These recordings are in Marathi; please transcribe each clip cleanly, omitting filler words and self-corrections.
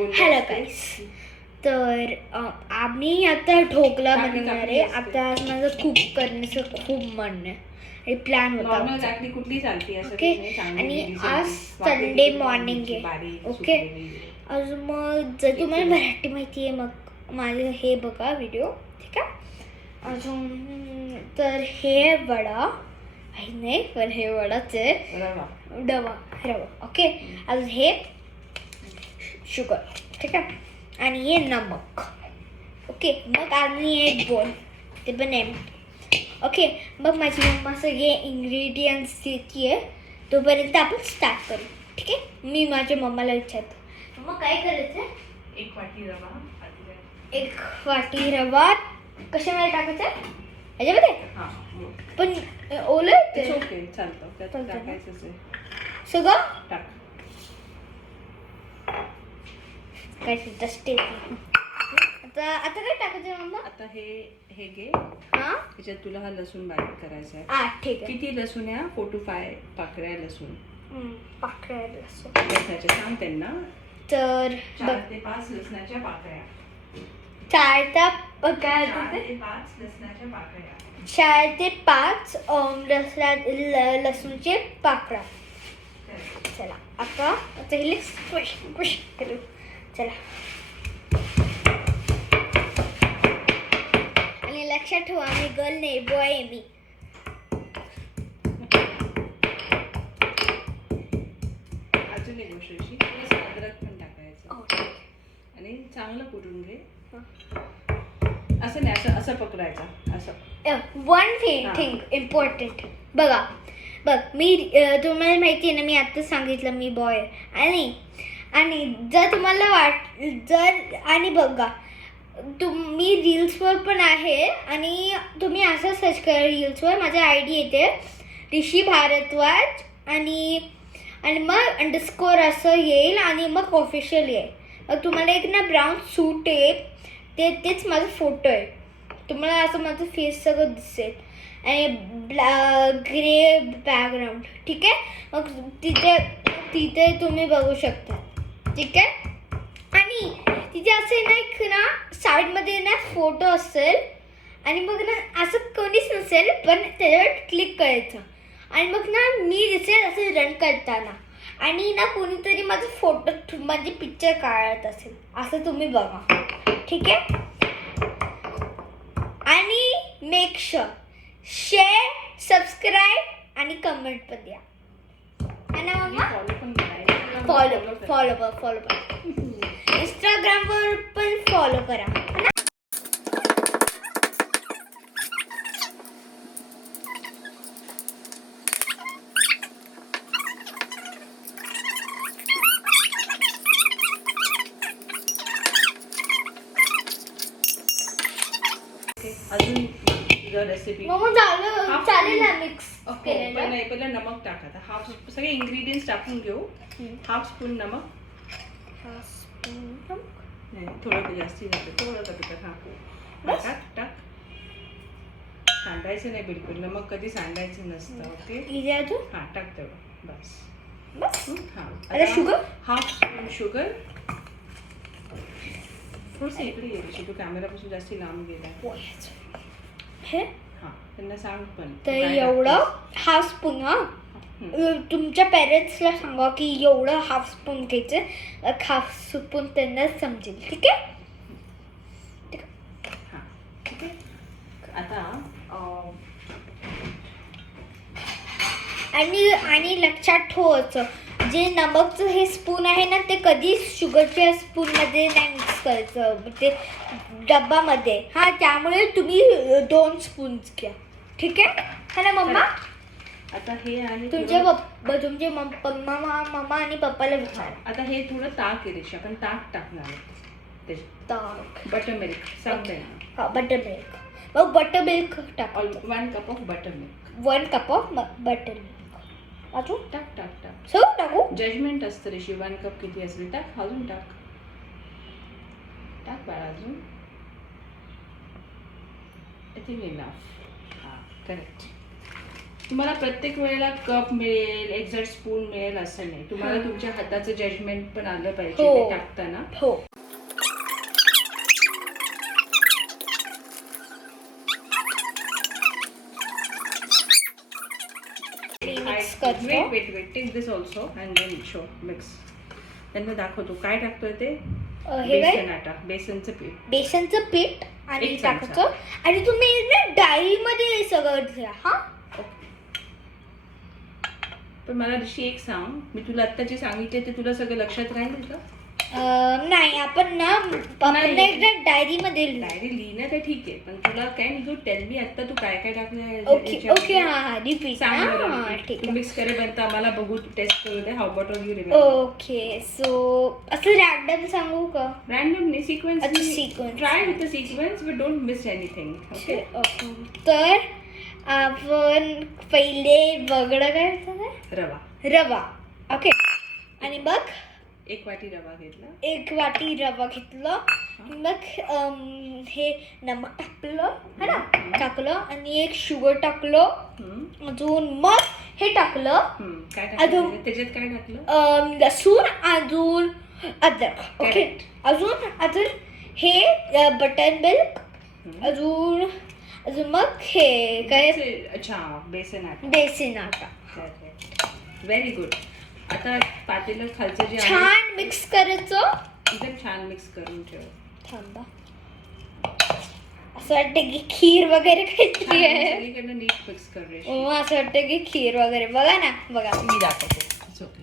हॅलो गाईस, तर आम्ही आता ढोकला बनवणार आहे. आता आज माझं कुक करण्याचं खूप मन आहे, प्लॅन होता आमचा. ओके, आणि आज संडे मॉर्निंग आहे. ओके, अजून मग जर तुम्हाला मराठी माहिती आहे मग माझं हे बघा व्हिडिओ, ठीक आहे. अजून तर हे वडा नाही, पण हे वडाच आहे, रवा. ओके, अजून हे शुगर, ठीक आहे, आणि हे नमक. ओके, मग आणि एक बोल ते पण एम्प्टी. ओके, मग माझी मम्मा सगळे इंग्रेडियंट्स देते आहे, तोपर्यंत आपण स्टार्ट करू. ठीक आहे, मी माझ्या मम्माला विचारतो, मग काय करायचं. एक वाटी रवा कशामध्ये टाकायचं ह्याच्यामध्ये, पण ओलं ओके चालतं टाकायचं सगळं टाक. काय जस्ट आता काय टाकायचं मम्मा. आता हे घे. हा, त्याच्यात तुला हा लसूण बारीक करायचा आहे. ठीक आहे. किती लसूण आहे? 4 to 5 पाकळ्या लसूण. पाकळ्या लसूण लसणाच्या सांग त्यांना. तर 4 ते 5 लसणाच्या पाकळ्या. 4 ते 5 लसूणचे पाकळ्या. चला आता हे पुश करू. चला, आणि लक्षात ठेवा मी गर्ल नाही, बॉय आहे मी. अजून एक गोष्ट अद्रक पण टाकायचं आणि चांगलं कुटून घे. असं नाही, असं पकडायचं असं. वन थिंग इम्पॉर्टंट बघा, मी तुम्हाला माहिती आहे ना, मी आत्ताच सांगितलं मी बॉय आहे. आणि जर तुम्हाला आणि बघा, मी रील्सवर पण आहे, आणि तुम्ही असं सर्च करा रील्सवर, माझा ID येते ऋषी भारद्वाज, आणि मग अंडरस्कोर असं येईल, आणि मग ऑफिशियल येईल. मग तुम्हाला एक ना ब्राऊन सूट आहे, तेच माझा फोटो आहे. तुम्हाला असं माझं फेस सगळं दिसेल, आणि ग्रे बॅकग्राऊंड. ठीक आहे, मग तिथे तुम्ही बघू शकता. ठीक आहे, आणि तिथे असे ना साईडमध्ये ना फोटो असेल, आणि मग ना असं कोणीच नसेल, पण त्याच्यावर क्लिक करायचं, आणि मग ना मी दिसेल असं रन करताना, आणि ना कोणीतरी माझा फोटो माझे पिक्चर काढत असेल, असं तुम्ही बघा. ठीक आहे, आणि मेक शुअर शेअर, सबस्क्राईब आणि कमेंट पण द्या. फॉलो करा. इंस्टाग्रामवर पण फॉलो करा. अजून रेसिपी चालेल ना मिक्स केलेलं. नाही, पहिलं नमक टाका. हाफ सगळे इंग्रेडियंट्स टाकून घेऊ. हाफ स्पून नमक. नाही, थोडं जास्ती झालं, थोडं कमी कर. टाक. सांडायचं नाही बिलकुल, नमक कधी सांडायचं नसतं. ओके, हां टाक तेवढं बस. आता शुगर, हाफ स्पून शुगर. थोडंसं इकडे ये, तू कॅमेरापासून जास्त लांब गेला. हे हां, त्यांना सांग पण. तर एवढं हाफ स्पून. तुमच्या पेरेंट्सला सांगा की एवढं हाफ स्पून घ्यायचं, हाफ स्पून त्यांना समजेल. ठीक आहे. हां, ठीक आहे. आता आणि लक्षात ठेवायचं, जे नमकचं हे स्पून आहे ना, ते कधीच शुगरच्या स्पूनमध्ये नाही मिक्स करायचं, ते डब्बामध्ये. हां, त्यामुळे तुम्ही 2 स्पून्स घ्या. ठीक आहे, है ना मम्मा. आता हे आहे तुमचे मम्मा आणि पप्पाला विचार. आता हे थोडं ताक आहे ऋषी, आपण ताक टाकणार आहे. ताक, बटर मिल्क सांगते. हां, बटर मिल्क. मग बटर मिल्क टाक. 1 cup of butter milk. 1 cup of butter milk. अजून टाक सगळं टाकू. जजमेंट असतं ऋषी. 1 cup किती असेल टाक. अजून टाक बाळा, अजून. I think enough. हां, करेक्ट. तुम्हाला प्रत्येक वेळेला कप मिळेल, एक्झॅक्ट स्पून मिळेल असं नाही. तुम्हाला तुमच्या हाताचं जजमेंट पण आलं पाहिजे हो. ते टाकताना. हो. मिक्स करतो. Wait take this also and then show mix. त्यांना दाखवतो काय टाकतोय ते. हे काय? बेसन आटा, बेसनचं पीठ. बेसनचं पीठ आणि एक चमचा. टाकायचं आणि तुम्ही ना डाळीमध्ये हे सगळं घ्या. हा पण मला ऋषी एक सांग, मी तुला आता जे सांगितले ते तुला सगळं लक्षात राहील का? नाही, आपण ना नाही. एकदा डायरीमध्ये डायरी लिहिणं तर ठीक आहे, पण तुला काय मी टेल मी आता तू काय काय टाकलं. ओके हा रिपीट. सांग बरं. ठीक तू मिक्स करेपर्यंत आम्हाला बघू, टेस्ट करू दे. How about you remember. Okay. So असं रॅन्डम सांगू का? रॅन्डम नाही, सिक्वेन्स. अच्छा, sequence. Try with the sequence but don't miss anything. Okay. तर आपण पहिले बघणं काय होतं? रवा. ओके. आणि मग 1 वाटी रवा घेतला. 1 वाटी रवा घेतलं. मग हे नमक टाकलं है ना, टाकलं आणि एक शुगर टाकलं. अजून मग हे टाकलं. काय टाकलं त्याच्यात? काय टाकलं? लसूण, अजून अद्रक. ओके. अजून हे बटर मिल्क. अजून मग हे काय? अच्छा, बेसन आटा. Very good. आता पातेलं खालचं जे छान मिक्स करायचं. एकदम छान मिक्स करून ठेव. थांबा, असं वाटतं की खीर वगैरे काहीतरी आहे. सगळीकडनं नीट मिक्स कर रे. असं वाटतं की खीर वगैरे. बघा ना, बघा मी दाखवते.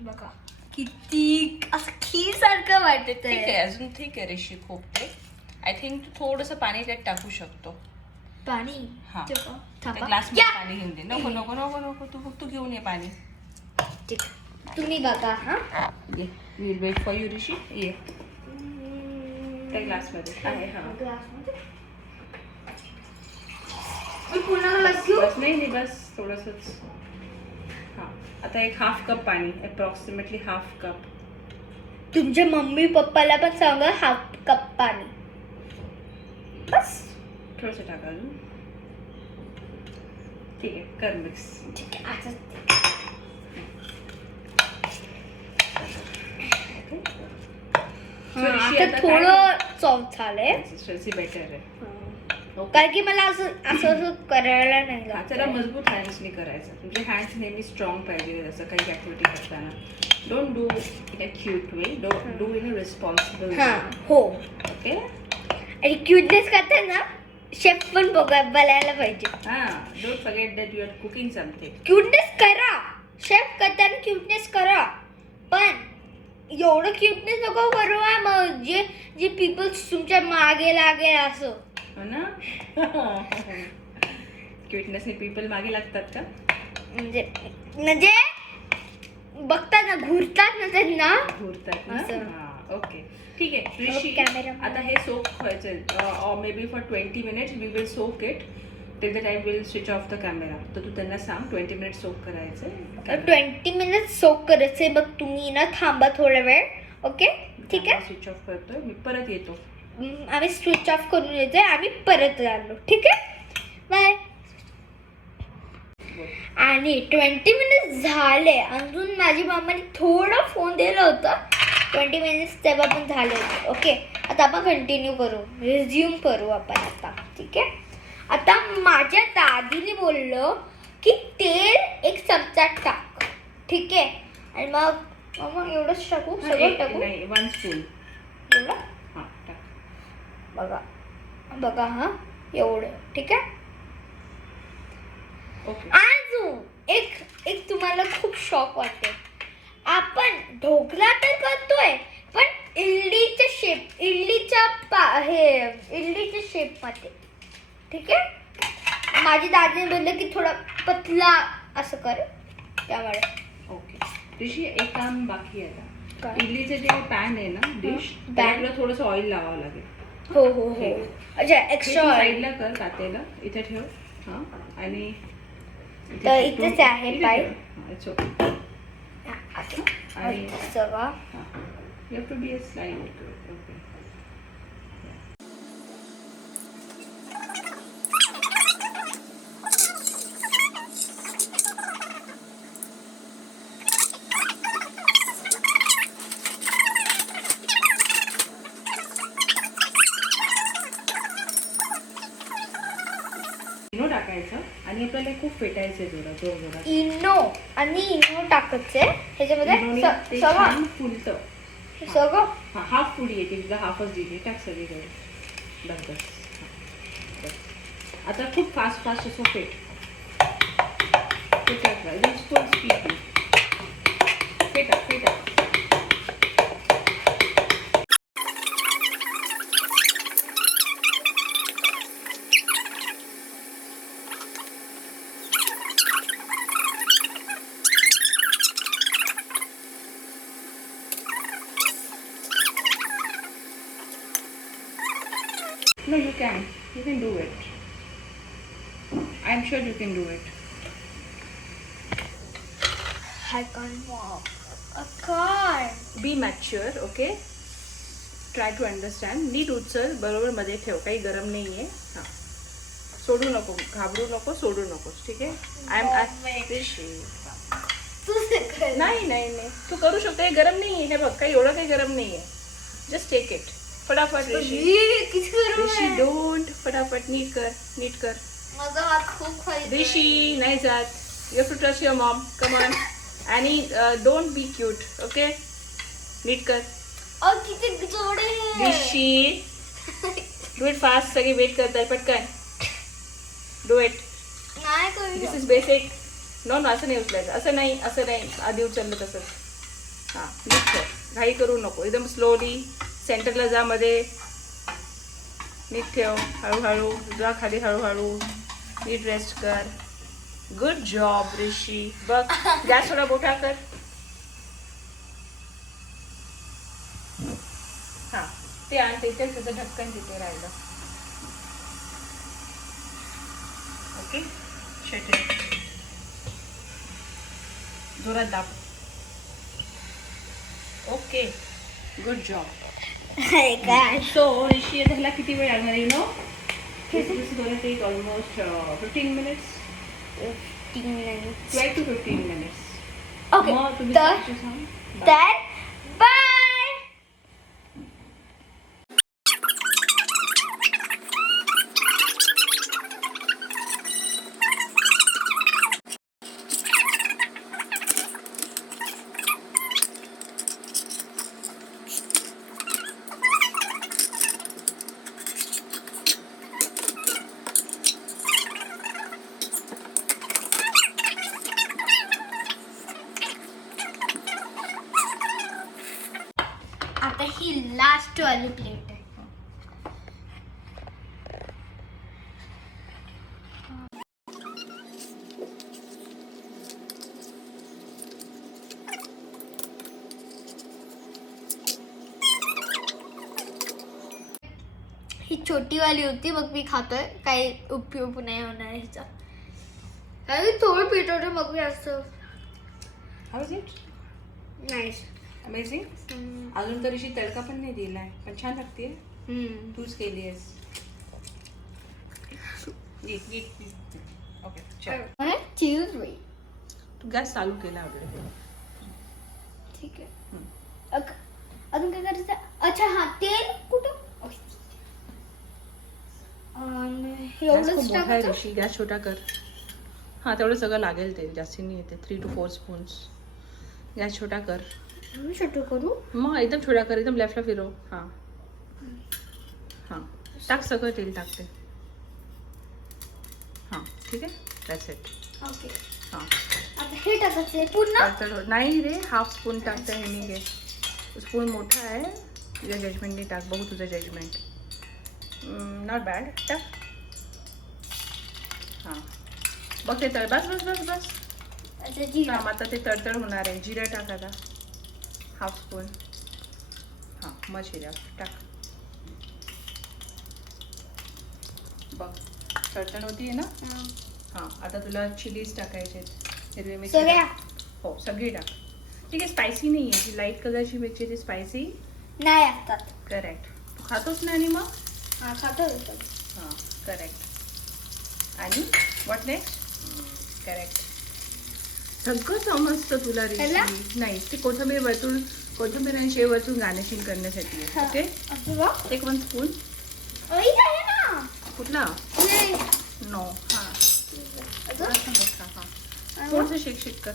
बघा किती असं खीर सारखं वाटत ठीक आहे. अजून ठीक आहे ऋषी, खूप ते. आय थिंक तू थोडंसं पाणी त्यात टाकू शकतो. पाणी? हा, थांबा. ग्लास मध्ये पाणी घेऊन दे. नको नको नको नको, तू फक्त घेऊन ये पाणी. ठीक, तुम्ही बघा. हा, विल वेट फॉर यू ऋषी. ये त्या ग्लास मध्ये आहे. हा, बस नाही बस थोडंसंच. हा, आता एक 1/2 कप पाणी, अप्रॉक्सिमेटली 1/2 कप. तुमच्या मम्मी पप्पाला पण सांगा 1/2 कप पाणी. बस थोडंसं टाका अजून. ठीक आहे, कर मिक्स. ठीक आहे. आता थोडं सॉफ्ट झालंय. बेटर आहे. कारण की मला असं करायला नाही लागत. जरा मजबूत हँड्सनी करायचं. तुमचे हँड्स नेहमी स्ट्रॉंग पाहिजे असं काही ऍक्टिव्हिटी करताना. Don't do in a cute way, do in a responsible way. हो. ओके. आणि क्यूटनेस करताना शेफ पण बोलायला पाहिजे. Don't forget that you are cooking something. Cuteness करा, शेफ करताना क्यूटनेस करा, पण एवढं क्यूटनेस नको करू मग जे पीपल्स तुमच्या मागे लागेल असं. हो ना. क्यूटनेसने पीपल मागे लागतात का? म्हणजे बघतात ना, घुरतात ना त्यांना. घुरतात ना. ओके, ठीक आहे ऋषी. आता हे सोक व्हायचं may be for 20 minutes. We will soak it till the time will switch off the camera. तर तू त्यांना सांग 20 minutes सोक करायचं. 20 minutes सोक करायचे. मग तुम्ही ना थांबा थोडा वेळ. ओके, ठीक आहे. स्विच ऑफ करतोय मी, परत येतो. आम्ही स्विच ऑफ करून येतोय, आम्ही परत आलो. ठीक आहे, बाय. आणि 20 minutes झाले. अजून माझी मम्माने थोडं फोन दिलं होतं. 20 minutes तेव्हा पण झाले होते. ओके, आता आपण कंटिन्यू करू, रिझ्यूम करू आपण आता. ठीक आहे. आता माझ्या दादीने बोललं की तेल 1 चमचा टाक. ठीक आहे. आणि मग मम्मा एवढंच टाकू? सगळं टाकू? नाही, 1 spoon. एवढं? हां, टाक. बघा हा, एवढं. ठीक आहे. ओके. अजून एक तुम्हाला खूप शॉक वाटेल. आपण ढोकळा तर करतोय, पण इडलीच्या शेप मध्ये. ठीक आहे. माझी दादीने बोललं की थोडा पतला असं कर, त्यामुळे. ओके ऋषी, एक काम बाकी आहे आता. काय? इडलीचे जे पॅन आहे ना, डिश, त्याला थोडंसं ऑइल लावावं लागेल. हो. अच्छा, एक्स्ट्रा साईडला कर, कातेला इथे ठेव. हां, आणि तर इथेच आहे पाय. It's okay. आणि सगळं you have to be a slide. Okay. Eno टाकायचं आणि आपल्याला खूप फेटायचं जोरात. इनो आणि इनो टाकायचे ह्याच्यामध्ये इनोने ते सगळं छान फुलतं. सगळं हा हाफ पुडी येते तुला हाफच दिली टाक सगळीकडे. बस. आता खूप फास्ट असं फेट एकदम फुल स्पीड फेटा. No, you can do it. I'm sure you can do it. I can't walk. I can't. Be mature, okay? Try to understand. नीट उचल, बरोबर मध्ये ठेव, काही गरम नाहीये. हां, सोडू नको, घाबरू नको, सोडू नकोस, ठीक आहे? नाही तू करू शकते. हे गरम नाहीये, हे बघ काही एवढं काही गरम नाहीये. Just take it. फटाफट ऋषी डोंट. फटाफट नीट कर. माझा हात खूप खाली. ऋषी नाही जात. You have to trust your mom. Come on. आणि डोंट बी क्यूट, ओके? नीट कर. किती जोडे. Rishi do it fast. सगळे वेट करताय, पटकन डू इट. नाही करू. दिस इज बेसिक. नो असं नाही उचलायचं. असं नाही आधी उचललं तसंच. हां, नीट कर. घाई करू नको. एकदम स्लोली सेंटरला जा. मध्ये नीट ठेव. हळूहळू जा खाली. हळूहळू नीट रेस्ट कर. गुड जॉब ऋषी. बघ गॅस थोडा मोठा कर. हां, ते आण. तिथे त्याचं ढक्कन तिथे राहिलं. Okay, shut it. जोरात दाब. Okay, good job. So Rishi ह्याला किती वेळ लागणार आहे? No this is going to take almost 15 minutes. 15 minutes. 12 to 15 minutes. Okay. मग तुम्ही तर सांगू सांग. बाय. आता ही लास्ट वाली प्लेट आहे. ही छोटी वाली होती. मग मी खातोय. काही उपयोग नाही होणार ह्याचा. काही थोडं पीठ होतं मग मी असं. How is it? Nice. Amazing. अजून तर ऋषी तडका पण नाही दिलाय, पण छान लागते. तूच केली आहेस. ओके, चल. चीज होईल. तू गॅस चालू केला ऑलरेडी. ठीक आहे. अजून काय करायचं? अच्छा हा तेल कुठं? एवढंच टाकायचं. ऋषी गॅस छोटा कर. हां, तेवढं सगळं लागेल. तेल जास्ती नाही येते. 3 to 4 spoons. गॅस छोटा कर. छोटं करू. मग एकदम छोटा कर. एकदम लेफ्टला फिरव. हां टाक सगळं तेल टाकते. हां, ठीक आहे. That's it. ओके. हां, आता हे टाकायचं पूर्ण. नाही रे, हाफ स्पून टाकते. हे मी घे. स्पून मोठा आहे. तुझ्या जजमेंटने टाक. बघू तुझं जजमेंट. Not bad. टाक. हां, बघ ते बस. अच्छा जिरा. हां, आता ते तडतड होणार आहे. जिरा टाक आता. Half spoon. हां, मग जिरा टाक. बघ तडतड होतीये ना. हां, आता तुला चिलीज टाकायचे. हिरवी मिरची सगळ्या. हो, सगळी टाक. ठीक आहे. स्पायसी नाही आहे. जी लाईट कलरची मिरची ती स्पायसी नाही असतात. करेक्ट. तू खातोच ना. आणि मग हा खातो. हां, करेक्ट. आणि व्हॉट नेक्स्ट? करेक्ट. सगळं समजतं तुला ऋषी. नाही, ते कोथिंबीर आणि शेव वरतून गार्निशिंग करण्यासाठी आहे. ओके. असं बघ. एक 1 स्पून. आहे ना. कुठला? नाही. नो. हां, थोडासा मोठा. हा थोडंसं शेक कर.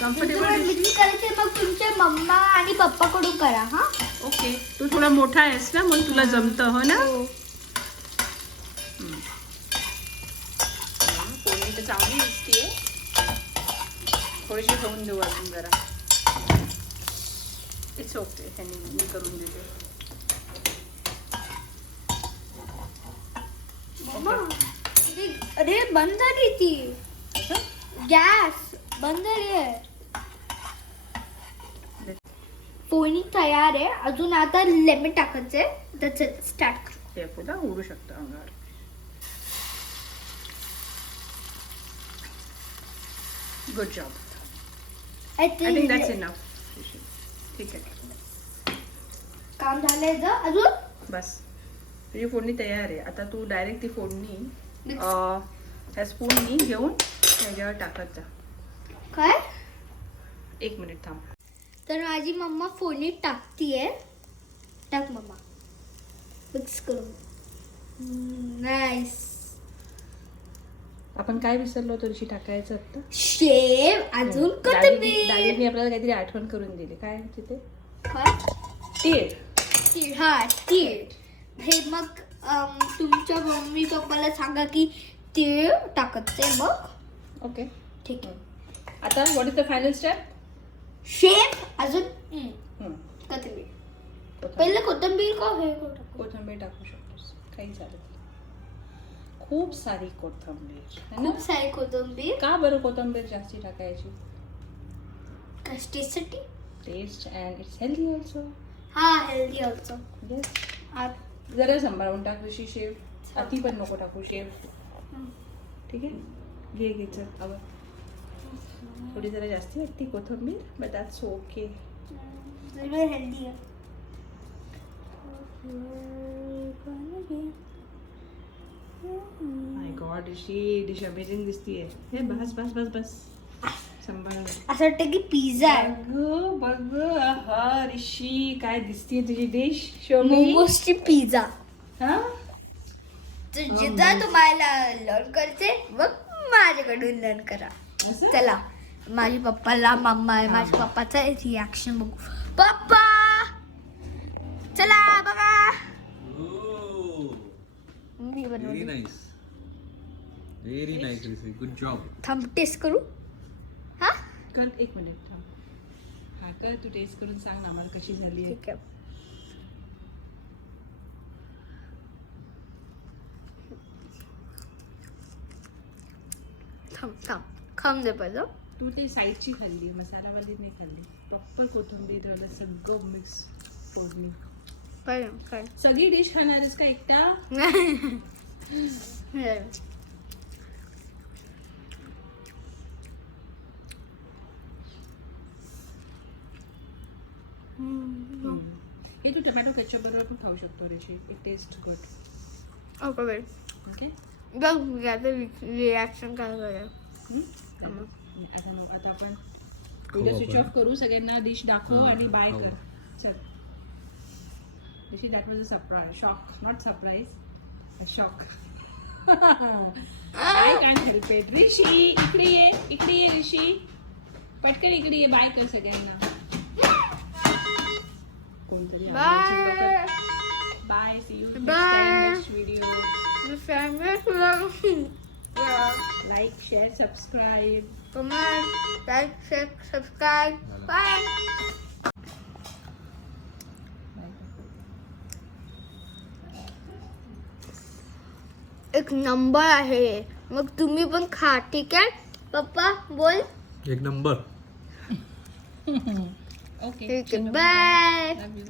कम्फर्टेबल. मिक्स करायचे मग तुमच्या मम्मा आणि पप्पाकडून करा. हा ओके. तू थोडा मोठा आहेस ना म्हणून तुला जमतं हो ना. पोळी तर चांगली दिसतीये. थोडीशी होऊन देऊ अजून जरा. It's okay. ह्याने मी करून देते. मम्मा अरे बंद झाली ती गॅस बंद झाली. पोळी तयार आहे. अजून आता लेमन टाकायचंय. त्याचं स्टार्ट करू. ते पुन्हा उडू शकतं अंगावर. Good job. I think that's enough. ठीक आहे. काम झालंय अजून बस तुझी फोडणी तयार आहे. आता तू डायरेक्ट ती फोडणी ह्या स्पूननी घेऊन त्याच्यावर टाकत जा. काय 1 मिनिट थांब. तर माझी मम्मा फोडणी टाकतीये. टाक मम्मा. मिक्स करून. नाईस. आपण काय विसरलो होतो ऋषी टाकायचं आता. शेव अजून कोथिंबीर. दादीने आपल्याला काहीतरी आठवण करून दिली. काय तिथे काय तीळ. तीळ. हा तीळ. हे मग तुमच्या मम्मी पप्पाला सांगा की तीळ टाकते मग. ओके ठीक आहे. आता what is the final step. शेव अजून कोथिंबीर. पहिले कोथिंबीर का हे कोथिंबीर टाकू शकतोस. काही चालेल. खूप सारी कोथिंबीर. खूप सारी कोथिंबीर. का बरं कोथिंबीर जास्ती टाकायची. टेस्टसाठी. Taste and it's healthy also. हा हेल्दी ऑल्सो. येस. जरा सांभाळून टाक ऋषी शेव. अति पण नको टाकू शेव. ठीक आहे. घे चल. हवं थोडी जरा जास्ती वाटते कोथिंबीर बट दॅट्स ओके. हेल्दी आहे. माय गॉड ऋषी डिश अमेझिंग दिसतीये. हे बस बस बस बस सांभाळ. असं वाटतं की पिझ्झा आहे. बघ हा ऋषी काय दिसतीये तुझी डिश. Show me. मोमोजची पिझ्झा. हा जिथं तुम्हाला लर्न करते मग माझ्याकडून लर्न करा. चला माझ्या पप्पाला मम्मा आहे. माझ्या पप्पाचा रिॲक्शन बघू. पप्पा चला बघा. मी Very बनवली. nice. Very nice, Rishi. Good job. थांब टेस्ट करू. हा कर 1 मिनिट थांब. हा कर तू टेस्ट करून सांग ना मला कशी झाली. ठीक आहे. थांब थांब खाऊन दे पहिलं. तू ते साईडची खाल्ली मसालावाली नाही खाल्ली. प्रॉपर कोथिंबीर ठेवलं सगळं मिक्स फोडणी. काय काय सगळी डिश खाणार आहेस का एकटा. हे तू टोमॅटो केचप बरोबर पण खाऊ शकतो Rishi. It taste good. Okay wait. Okay. बघ याचं रिॲक्शन काय करेल. आता आपण व्हिडिओ स्विच ऑफ करू. सगळ्यांना डिश दाखव आणि बाय कर. चल ऋषी that was a surprise. Shock not surprise shock. I can't help it. ऋषी इकडे ये ऋषी. पटकन इकडे ये. बाय कर सगळ्यांना. कोणतरी bye bye. See you Bye. Next video. Like share subscribe. Comment like share subscribe. Bye. एक नंबर आहे. मग तुम्ही पण खा. ठीक आहे पप्पा बोल. एक नंबर. ओके ठीक आहे बाय. Love you.